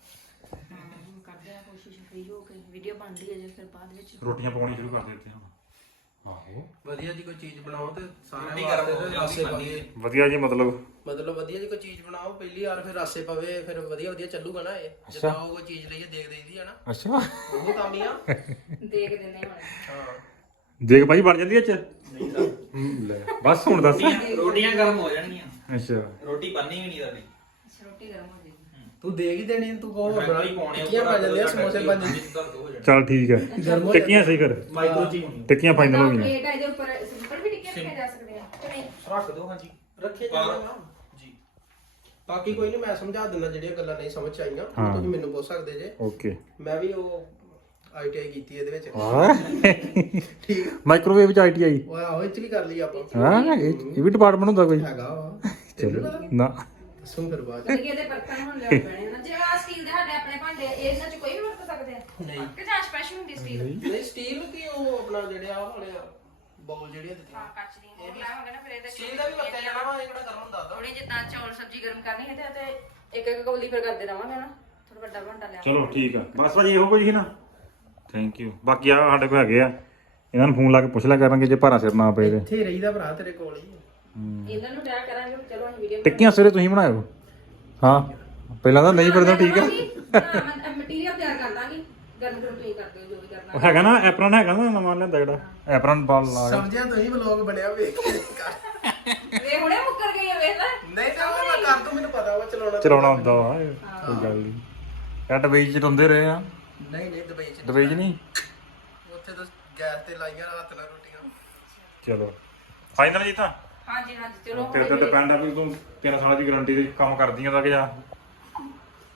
[SPEAKER 1] ਕਰਦੇ ਆ ਕੋਸ਼ਿਸ਼ ਫ੍ਰੀ ਹੋ ਕੇ ਵੀਡੀਓ ਬਣਦੀ ਹੈ ਜੇ ਫਿਰ ਬਾਅਦ ਵਿੱਚ
[SPEAKER 2] ਰੋਟੀਆਂ ਪਕਾਉਣੀ ਸ਼ੁਰੂ ਕਰ ਦਿੱਤੇ ਹੁਣ ਆਹੋ
[SPEAKER 5] ਵਧੀਆ ਜੀ ਕੋਈ ਚੀਜ਼ ਬਣਾਓ ਤੇ
[SPEAKER 3] ਰੋਟੀ
[SPEAKER 5] ਸਾਰਿਆਂ
[SPEAKER 3] ਗਰਮ
[SPEAKER 5] ਵਾਸਤੇ
[SPEAKER 3] ਹੋ
[SPEAKER 5] ਤੇ
[SPEAKER 3] ਜਾਂਦੀ
[SPEAKER 5] ਰਾਸੇ
[SPEAKER 3] ਖਾਣੀ
[SPEAKER 5] ਪਵੇ
[SPEAKER 3] ਹੈ।
[SPEAKER 2] ਵਧੀਆ ਜੀ ਮਤਲਬ
[SPEAKER 5] ਮਤਲਬ ਵਧੀਆ ਜੀ ਕੋਈ ਚੀਜ਼ ਬਣਾਓ ਪਹਿਲੀ ਵਾਰ ਫਿਰ ਰਾਸੇ ਪਵੇ ਫਿਰ ਵਧੀਆ ਵਧੀਆ ਚੱਲੂਗਾ ਨਾ ਇਹ
[SPEAKER 2] ਅੱਛਾ।
[SPEAKER 5] ਜਿੱਦਾਂ ਉਹ ਕੋਈ ਚੀਜ਼ ਲਈਏ ਦੇਖ ਦੇਈਦੀ ਆ ਨਾ
[SPEAKER 2] ਅੱਛਾ
[SPEAKER 5] ਉਹ ਕੰਮ ਹੀ ਆ
[SPEAKER 1] ਦੇਖ ਦਿੰਦੇ ਹੁਣ
[SPEAKER 5] ਹਾਂ
[SPEAKER 2] ਦੇਖ ਭਾਈ ਬਣ ਜਾਂਦੀ ਐ ਚ
[SPEAKER 3] ਨਹੀਂ ਸਰ
[SPEAKER 2] ਲੈ ਬਸ ਹੁਣ ਦੱਸ
[SPEAKER 3] ਰੋਟੀਆਂ ਰੋਟੀਆਂ ਗਰਮ ਹੋ ਜਾਣਗੀਆਂ
[SPEAKER 2] ਅੱਛਾ
[SPEAKER 3] ਰੋਟੀ ਬਣਨੀ ਵੀ ਨਹੀਂ ਤੁਹਾਡੀ
[SPEAKER 1] ਅੱਛਾ, ਰੋਟੀ ਗਰਮ ਹੋ ਜਾਏਗੀ
[SPEAKER 5] ਤੂੰ ਦੇਖ ਹੀ ਦੇਣੀ ਤੂੰ ਕਹੋ
[SPEAKER 3] ਡਾਇਰੈਕਟਲੀ ਪਾਉਣੇ
[SPEAKER 5] ਟਿੱਕੀਆਂ ਬਣ ਜਾਂਦੀਆਂ ਸਮੋਸੇ ਬਣ ਜਾਂਦੇ
[SPEAKER 3] ਹੋ ਜਾਣੇ
[SPEAKER 2] ਚੱਲ ਠੀਕ ਹੈ
[SPEAKER 5] ਗਰਮ ਹੋ
[SPEAKER 2] ਟਿੱਕੀਆਂ ਸਹੀ ਕਰ
[SPEAKER 3] ਮਾਈਕਰੋ ਚ ਹੀ ਹੋਣੀ
[SPEAKER 2] ਟਿੱਕੀਆਂ ਫਾਈਨਲ ਹੋ ਗਈਆਂ
[SPEAKER 1] ਪਲੇਟ ਆ ਇਹਦੇ ਉੱਪਰ ਸਿੰਪਲ ਵੀ ਟਿੱਕੇ ਰੱਖੇ ਜਾ ਸਕਦੇ ਆ ਕਿ ਨਹੀਂ
[SPEAKER 3] ਰੱਖ ਦਿਓ ਹਾਂਜੀ
[SPEAKER 5] ਰੱਖੇ ਜਾਣਾ
[SPEAKER 3] ਜੀ
[SPEAKER 5] ਬਾਕੀ ਕੋਈ ਨਹੀਂ ਮੈਂ ਸਮਝਾ ਦਿੰਦਾ ਜਿਹੜੀਆਂ ਗੱਲਾਂ ਨਹੀਂ ਸਮਝ 'ਚ ਆਈਆਂ
[SPEAKER 2] ਹਾਂ।
[SPEAKER 5] ਤੁਸੀਂ ਮੈਨੂੰ ਪੁੱਛ ਸਕਦੇ ਜੇ
[SPEAKER 2] ਓਕੇ
[SPEAKER 5] ਮੈਂ ਵੀ ਉਹ ਆਈ ਟੀ ਆਈ ਕੀਤੀ ਇਹਦੇ ਵਿੱਚ
[SPEAKER 2] ਹਾਂ
[SPEAKER 5] ਠੀਕ
[SPEAKER 2] ਮਾਈਕ੍ਰੋਵੇਵ ਵਿੱਚ ਆਈਟੀਆਈ
[SPEAKER 5] ਉਹ ਆਹੋ ਇਹ 'ਚ ਵੀ ਕਰ ਲਈ ਆਪਾਂ
[SPEAKER 2] ਹਾਂ ਇਹ ਇਹ ਵੀ ਡਿਪਾਰਟਮੈਂਟ ਹੁੰਦਾ ਕੋਈ
[SPEAKER 5] ਹੈਗਾ ਵਾ
[SPEAKER 2] ਚਲੋ ਨਾ
[SPEAKER 5] ਦੱਸੂ ਫਿਰ ਬਾਅਦ 'ਚ।
[SPEAKER 1] ਕਿ ਇਹਦੇ ਬਰਤਨ ਹੁਣ ਲਿਆਉਣੇ ਪੈਣੇ ਆ ਨਾ ਜਿਵੇਂ ਆ ਸਟੀਲ ਦੇ ਸਾਡੇ ਆਪਣੇ ਭਾਂਡੇ ਆ, ਇਹਨਾਂ ਚ ਕੋਈ ਵੀ ਵਰਤ ਸਕਦੇ ਆ
[SPEAKER 5] ਨਹੀਂ
[SPEAKER 1] ਕਿ ਜਾਂ ਸਪੈਸ਼ਲ ਹੁੰਦੀ ਸਟੀਲ
[SPEAKER 5] ਨਹੀਂ ਸਟੀਲ ਕੀ ਉਹ ਆਪਣਾ ਜਿਹੜੇ ਆ ਵਾਲੇ ਬਾਉਲ ਜਿਹੜੀਆਂ ਦਿੱਤੀਆਂ
[SPEAKER 1] ਹਾਂ ਕੱਚ ਦੀ ਹੋਰ ਲਾਵਾਂਗੇ ਨਾ ਫਿਰ ਇਹਦੇ
[SPEAKER 5] ਸਟੀਲ ਦਾ ਵੀ ਵਰਤਿਆ ਜਾਣਾ ਵਾ ਇਹ ਕਿਹੜਾ ਗਰਮ ਹੁੰਦਾ ਦਾ
[SPEAKER 1] ਥੋੜੀ ਜਿੱਦਾਂ ਚੌਲ ਸਬਜ਼ੀ ਗਰਮ ਕਰਨੀ ਹੈ ਤੇ ਤੇ ਇੱਕ ਇੱਕ ਕੌਲੀ ਫਿਰ ਕਰਦੇ ਰਵਾਂਗੇ ਨਾ ਥੋੜਾ ਵੱਡਾ ਭਾਂਡਾ ਲਿਆ
[SPEAKER 2] ਚਲੋ ਠੀਕ ਆ ਬਸ ਭਾਜੀ ਇਹੋ ਕੁਝ ਹੀ ਨਾ ਥੈਂਕ ਯੂ ਬਾਕੀ ਆ ਸਾਡੇ ਕੋਲ ਹੈਗੇ ਆ ਇਹਨਾਂ ਨੂੰ ਫੋਨ ਲਾ ਕੇ ਪੁੱਛ ਲਿਆ ਕਰਾਂਗੇ ਜੇ ਭਾਰਾ ਸਿਰ ਨਾ ਪਏ ਤੇ
[SPEAKER 5] ਇੱਥੇ ਰਹੀਦਾ ਭਰਾ ਤੇਰੇ ਕੋਲ ਹੀ
[SPEAKER 1] ਇਹਨਾਂ ਨੂੰ ਟਿਆ ਕਰਾਂਗੇ ਵੀ ਚਲੋ ਅਸੀਂ ਵੀਡੀਓ
[SPEAKER 2] ਟਿੱਕੀਆਂ ਸਵੇਰੇ ਤੁਸੀਂ ਬਣਾਇਓ ਹਾਂ ਪਹਿਲਾਂ ਤਾਂ ਨਹੀਂ ਫਿਰਦਾ ਠੀਕ ਆ
[SPEAKER 1] ਮਟੀਰੀਅਲ ਤਿਆਰ ਕਰ ਦਾਂਗੀ ਗਰਮ ਗਰਮ ਤੁਸੀਂ ਕਰਦੇ ਹੋ ਜੋ ਵੀ ਕਰਨਾ
[SPEAKER 2] ਉਹ ਹੈਗਾ ਨਾ ਐਪਰਨ ਹੈਗਾ ਨਾ ਨਵਾਂ ਲਿਆਂਦਾ ਜਿਹੜਾ ਐਪਰਨ ਬਾਲ ਲਾ ਕੇ
[SPEAKER 5] ਸਮਝਿਆ ਤੁਸੀਂ ਵਲੌਗ ਬਣਿਆ ਵੇਖ ਕੇ ਕਰ।
[SPEAKER 1] ਵੇ ਹੁਣੇ ਮੁੱਕਰ ਗਈ ਆ ਵੇਖ ਲੈ
[SPEAKER 5] ਨਹੀਂ ਤਾਂ ਉਹ ਮੈਂ ਕਰ ਦੂੰ ਮੈਨੂੰ ਪਤਾ ਵਾ ਚਲਾਉਣਾ
[SPEAKER 2] ਚਲਾਉਣਾ ਹੁੰਦਾ ਵਾ ਕੋਈ ਗੱਲ ਨਹੀਂ ਇਹ ਡਬਈ ਚ ਰੋਂਦੇ ਰਹੇ ਆ
[SPEAKER 5] ਨਹੀਂ ਨਹੀਂ ਦੁਬਈ ਚ
[SPEAKER 2] ਡਬਈ ਚ ਨਹੀਂ
[SPEAKER 5] ਉੱਥੇ ਤਾਂ ਗੈਸ ਤੇ ਲਾਈਆਂ ਹੱਥ ਨਾਲ ਰੋਟੀਆਂ
[SPEAKER 2] ਚਲੋ ਫਾਈਨਲ ਜੀ ਤਾਂ
[SPEAKER 1] ਹਾਂਜੀ ਹਾਂਜੀ ਚਲੋ
[SPEAKER 2] ਤੇਰੇ ਤੇ ਡਿਪੈਂਡ ਆ ਵੀ ਤੂੰ ਤਿੰਨ ਸਾਲਾਂ ਦੀ ਗਾਰੰਟੀ ਦੇ ਕੰਮ ਕਰਦੀ ਆਂ ਦਾ ਕਿ ਜਾਂ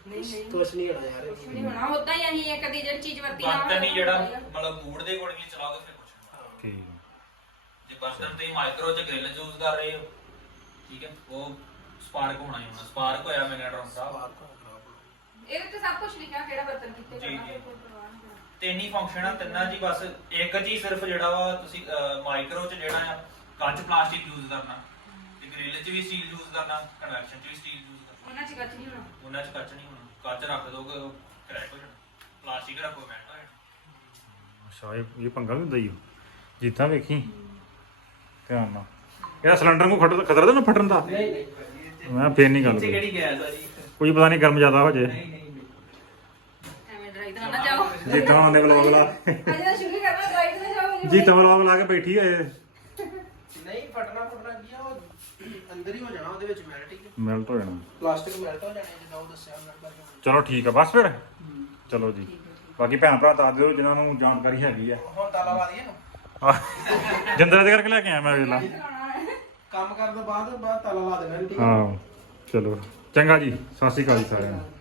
[SPEAKER 1] ਨਹੀਂ ਨਹੀਂ
[SPEAKER 5] ਕੁਛ ਨਹੀਂ ਹੋਣਾ ਯਾਰ
[SPEAKER 1] ਕੁਛ ਨਹੀਂ ਹੋਣਾ ਉਦਾਂ ਹੀ ਅਸੀਂ ਇੱਕ ਦੀ ਜਿਹੜੀ ਚੀਜ਼ ਵਰਤੀ ਨਾ
[SPEAKER 3] ਬਰਤਨ ਹੀ ਜਿਹੜਾ ਮਤਲਬ ਮੂਡ ਦੇ ਅਕੋਰਡਿੰਗਲੀ ਚਲਾਓਗੇ ਫਿਰ ਕੁਛ ਨਹੀਂ ਹੋਣਾ।
[SPEAKER 2] ਠੀਕ
[SPEAKER 3] ਜੇ ਬਰਤਨ ਤੇ ਮਾਈਕਰੋ ਚ ਗ੍ਰਿਲ ਯੂਜ਼ ਕਰ ਰਹੇ ਹੋ ਠੀਕ ਹੈ ਉਹ ਸਪਾਰਕ ਹੋਣਾ ਹੀ ਹੋਣਾ ਸਪਾਰਕ ਹੋਇਆ ਮੈਗਨੇਟ੍ਰੋਨ ਸਾਹਿਬ
[SPEAKER 1] ਇਹਦੇ ਤੇ ਸਭ ਕੁਝ ਲਿਖਿਆ ਕਿਹੜਾ ਬਰਤਨ ਕਿੱਥੇ
[SPEAKER 3] ਜੀ,
[SPEAKER 1] ਕਰਨਾ
[SPEAKER 3] ਜੀ।
[SPEAKER 1] ਕੋਈ ਪਰਵਾਹ ਨਹੀਂ ਕਰਨਾ।
[SPEAKER 3] ਤਿੰਨ ਹੀ ਫੰਕਸ਼ਨ ਆ ਤਿੰਨਾਂ ਜੀ ਬਸ ਇੱਕ ਜੀ ਸਿਰਫ ਜਿਹੜਾ ਵਾ ਤੁਸੀਂ ਮਾਈਕਰੋ ਚ ਜਿਹੜਾ ਆ ਕੱਚ ਪਲਾਸਟਿਕ ਯੂਜ਼ ਕਰਨਾ ਤੇ ਗ੍ਰਿਲ ਚ ਵੀ ਸਟੀਲ ਯੂਜ਼ ਕਰਨਾ ਕਨਵੈਕਸ਼ਨ ਚ ਵੀ ਸਟੀਲ ਯੂਜ਼ ਕਰਨਾ
[SPEAKER 1] ਉਹਨਾਂ ਚ ਕੱਚ ਨਹੀਂ ਹੋਣਾ
[SPEAKER 3] ਉਹਨਾਂ ਚ ਕੱਚ ਨਹੀਂ ਹੋਣਾ ਕੱਚ ਰੱਖ ਦੋਗੇ ਉਹ ਕਰੈਕ ਹੋ ਜਾਣਾ ਪਲਾਸਟਿਕ ਰੱਖੋ ਮੈਟ ਹੋ ਜਾਣਾ
[SPEAKER 2] ਅੱਛਾ ਇਹ ਇਹ ਪੰਗਾ ਵੀ ਹੁੰਦਾ ਹੀ ਜੀਤਾ ਵੇਖੀ ਧਿਆਨ ਨਾਲ ਇਹਦਾ ਸਿਲੰਡਰ ਨੂੰ ਖੜ ਖਤਰਾ ਤਾਂ ਨਾ ਫਟਣ ਦਾ
[SPEAKER 5] ਨਹੀਂ ਨਹੀਂ
[SPEAKER 2] ਮੈਂ ਫੇਰ ਨਹੀਂ ਗੱਲ
[SPEAKER 3] ਇੱਥੇ
[SPEAKER 2] ਕੋਈ
[SPEAKER 3] ਕਿਹੜੀ ਗੈਸ ਆ ਜੀ
[SPEAKER 2] ਕੋਈ ਪਤਾ ਨਹੀਂ ਗਰਮ ਜ਼ਿਆਦਾ ਹੋ ਜੇ
[SPEAKER 3] ਨਹੀਂ ਨਹੀਂ
[SPEAKER 1] ਐਵੇਂ ਡਰਾਈ ਤਾਂ ਨਾ ਜਾਓ
[SPEAKER 2] ਜੀਤਾ ਆਉਂਦੇ ਵਲੋਗ ਲਾ
[SPEAKER 1] ਅਜੇ ਤਾਂ ਸ਼ੁਰੂ ਕਰਨਾ ਡਰਾਈ ਤਾਂ ਨਾ ਜਾਓ
[SPEAKER 2] ਜੀਤਾ ਵਲੋਗ ਲਾ ਕੇ ਬੈਠੀ ਹੋਏ
[SPEAKER 5] ਨਹੀਂ ਫਟਣਾ ਫਟਣਾ ਕੀ ਆ ਉਹ ਅੰਦਰ ਹੀ ਹੋ ਜਾਣਾ ਉਹਦੇ ਵਿੱਚ ਮੈਲਟ ਹੀ
[SPEAKER 2] ਮੈਲਟ ਹੋ ਜਾਣਾ
[SPEAKER 5] ਪਲਾਸਟਿਕ ਮੈਲਟ ਹੋ ਜਾਣਾ ਜਿੱਦਾਂ ਉਹ ਦੱਸਿਆ ਉਹਨਾਂ ਨੇ
[SPEAKER 2] ਚਲੋ ਠੀਕ ਆ ਬਸ ਫਿਰ ਚਲੋ ਜੀ ਬਾਕੀ ਭੈਣ ਭਰਾ ਦੱਸ ਦਿਓ ਜਿਨ੍ਹਾਂ ਨੂੰ ਜਾਣਕਾਰੀ ਹੈਗੀ ਆ
[SPEAKER 5] ਹੁਣ ਤਾਲਾ ਲਾ ਦਈਏ ਨਾ
[SPEAKER 2] ਆਹ, ਜਿੰਦਰਾ ਦੇ ਕਰਕੇ ਲੈ ਕੇ ਆਇਆ ਮੈਂ ਵੇਲਾ
[SPEAKER 5] ਕੰਮ ਕਰਨ ਤੋਂ ਬਾਅਦ ਬਾਅਦ ਤਾਲਾ ਲਾ ਦੇਣਾ ਠੀਕ ਹੈ
[SPEAKER 2] ਹਾਂ ਚਲੋ ਚੰਗਾ ਜੀ ਸਤਿ ਸ਼੍ਰੀ ਅਕਾਲ ਜੀ ਸਾਰਿਆਂ ਨੂੰ